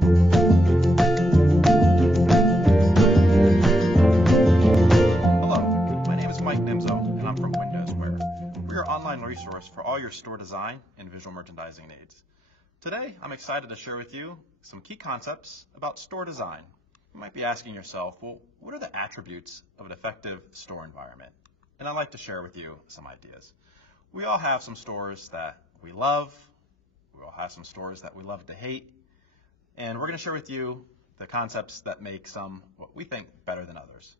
Hello, my name is Nietzow, and I'm from WindowsWear. We're your online resource for all your store design and visual merchandising needs. Today, I'm excited to share with you some key concepts about store design. You might be asking yourself, well, what are the attributes of an effective store environment? And I'd like to share with you some ideas. We all have some stores that we love. We all have some stores that we love to hate. And we're going to share with you the concepts that make some what we think better than others.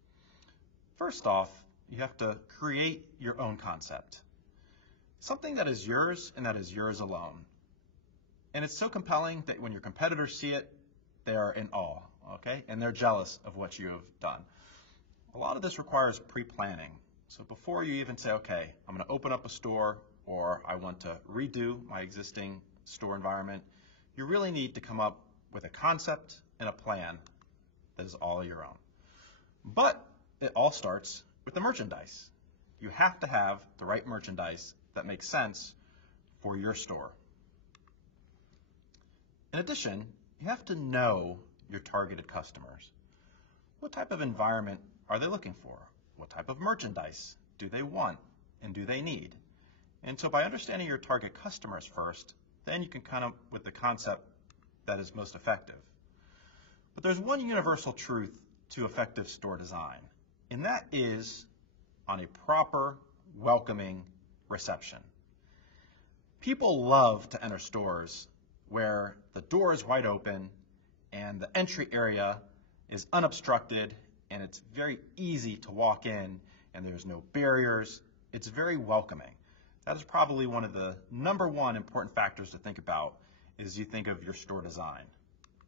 First off, you have to create your own concept. Something that is yours and that is yours alone. And it's so compelling that when your competitors see it, they are in awe, okay? And they're jealous of what you have done. A lot of this requires pre-planning. So before you even say, okay, I'm going to open up a store or I want to redo my existing store environment, you really need to come up with a concept and a plan that is all your own. But it all starts with the merchandise. You have to have the right merchandise that makes sense for your store. In addition, you have to know your targeted customers. What type of environment are they looking for? What type of merchandise do they want and do they need? And so by understanding your target customers first, then you can come up with the concept that is most effective. But there's one universal truth to effective store design, and that is on a proper, welcoming reception. People love to enter stores where the door is wide open and the entry area is unobstructed and it's very easy to walk in and there's no barriers. It's very welcoming. That is probably one of the number one important factors to think about as you think of your store design.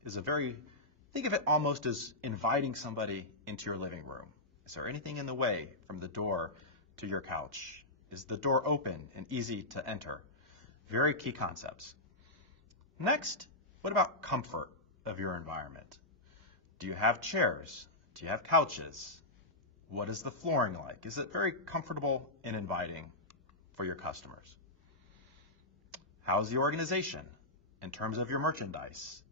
Think of it almost as inviting somebody into your living room. Is there anything in the way from the door to your couch? Is the door open and easy to enter? Very key concepts. Next, what about comfort of your environment? Do you have chairs? Do you have couches? What is the flooring like? Is it very comfortable and inviting for your customers? How's the organization in terms of your merchandise?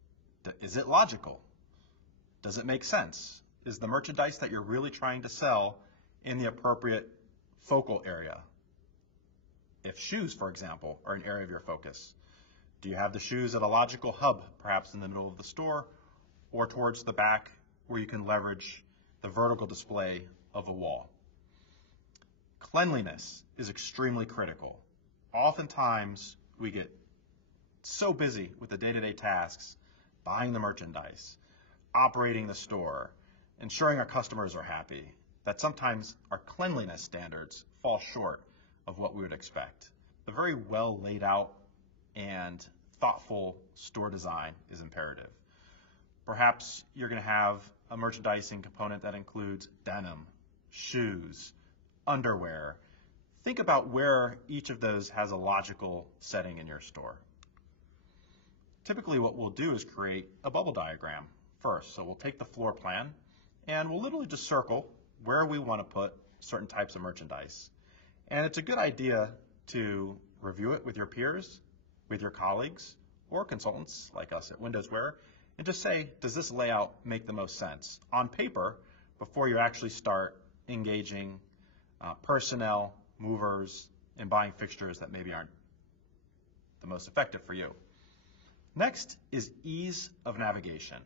Is it logical? Does it make sense? Is the merchandise that you're really trying to sell in the appropriate focal area? If shoes, for example, are an area of your focus, do you have the shoes at a logical hub, perhaps in the middle of the store, or towards the back where you can leverage the vertical display of a wall? Cleanliness is extremely critical. Oftentimes, we get so busy with the day-to-day tasks, buying the merchandise, operating the store, ensuring our customers are happy, that sometimes our cleanliness standards fall short of what we would expect. A very well laid out and thoughtful store design is imperative. Perhaps you're going to have a merchandising component that includes denim, shoes, underwear. Think about where each of those has a logical setting in your store. Typically what we'll do is create a bubble diagram first. So we'll take the floor plan and we'll literally just circle where we want to put certain types of merchandise. And it's a good idea to review it with your peers, with your colleagues, or consultants like us at WindowsWear, and just say, does this layout make the most sense on paper before you actually start engaging personnel, movers, and buying fixtures that maybe aren't the most effective for you. Next is ease of navigation.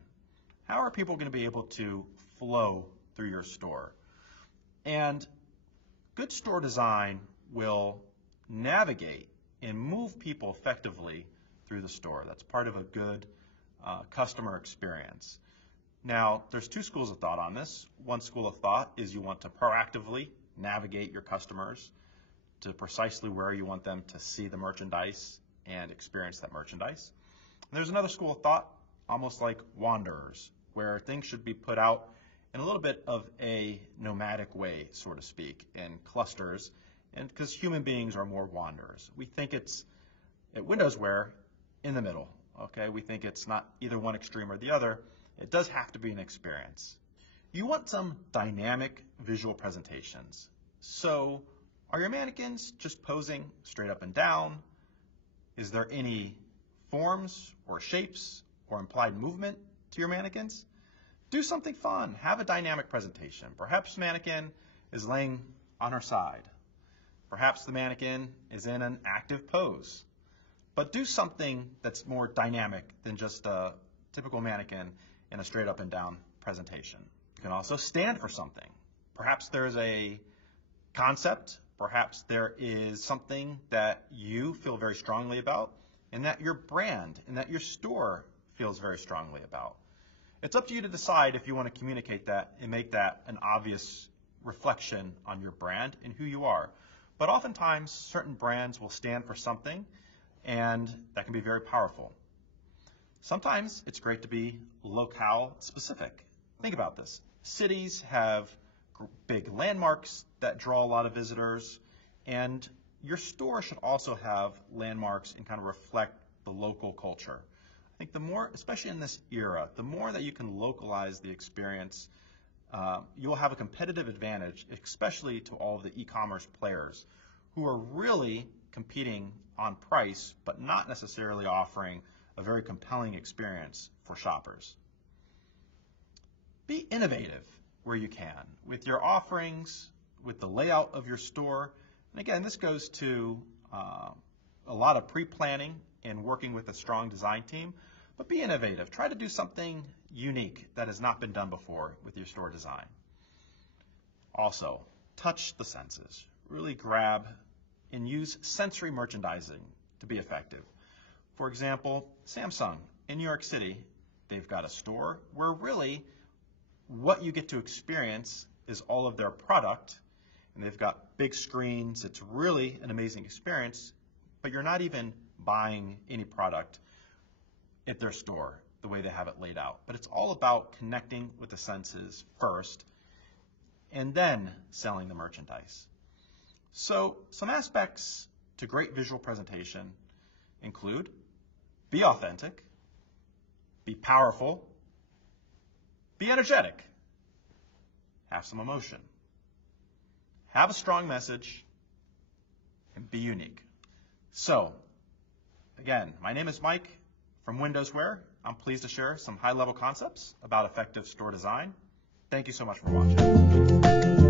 How are people going to be able to flow through your store? And good store design will navigate and move people effectively through the store. That's part of a good customer experience. Now, there's two schools of thought on this. One school of thought is you want to proactively navigate your customers to precisely where you want them to see the merchandise and experience that merchandise. And there's another school of thought, almost like wanderers, where things should be put out in a little bit of a nomadic way, so to speak, in clusters, and because human beings are more wanderers. We think it's, at WindowsWear, in the middle, okay? We think it's not either one extreme or the other. It does have to be an experience. You want some dynamic visual presentations. So are your mannequins just posing straight up and down? Is there any forms or shapes or implied movement to your mannequins? Do something fun. Have a dynamic presentation. Perhaps the mannequin is laying on her side. Perhaps the mannequin is in an active pose. But do something that's more dynamic than just a typical mannequin in a straight up and down presentation. You can also stand for something. Perhaps there's a concept. Perhaps there is something that you feel very strongly about and that your brand and that your store feels very strongly about. It's up to you to decide if you want to communicate that and make that an obvious reflection on your brand and who you are. But oftentimes, certain brands will stand for something, and that can be very powerful. Sometimes it's great to be locale specific. Think about this. Cities have big landmarks that draw a lot of visitors, and your store should also have landmarks and kind of reflect the local culture. I think the more, especially in this era, the more that you can localize the experience, you'll have a competitive advantage, especially to all of the e-commerce players who are really competing on price, but not necessarily offering a very compelling experience for shoppers. Be innovative where you can with your offerings, with the layout of your store. And again, this goes to a lot of pre-planning and working with a strong design team, but be innovative. Try to do something unique that has not been done before with your store design. Also, touch the senses. Really grab and use sensory merchandising to be effective. For example, Samsung in New York City, they've got a store where really what you get to experience is all of their product, and they've got big screens. It's really an amazing experience, but you're not even buying any product at their store the way they have it laid out. But it's all about connecting with the senses first and then selling the merchandise. So some aspects to great visual presentation include be authentic, be powerful, be energetic, have some emotion, have a strong message, and be unique. So, again, my name is Mike from WindowsWear. I'm pleased to share some high-level concepts about effective store design. Thank you so much for watching.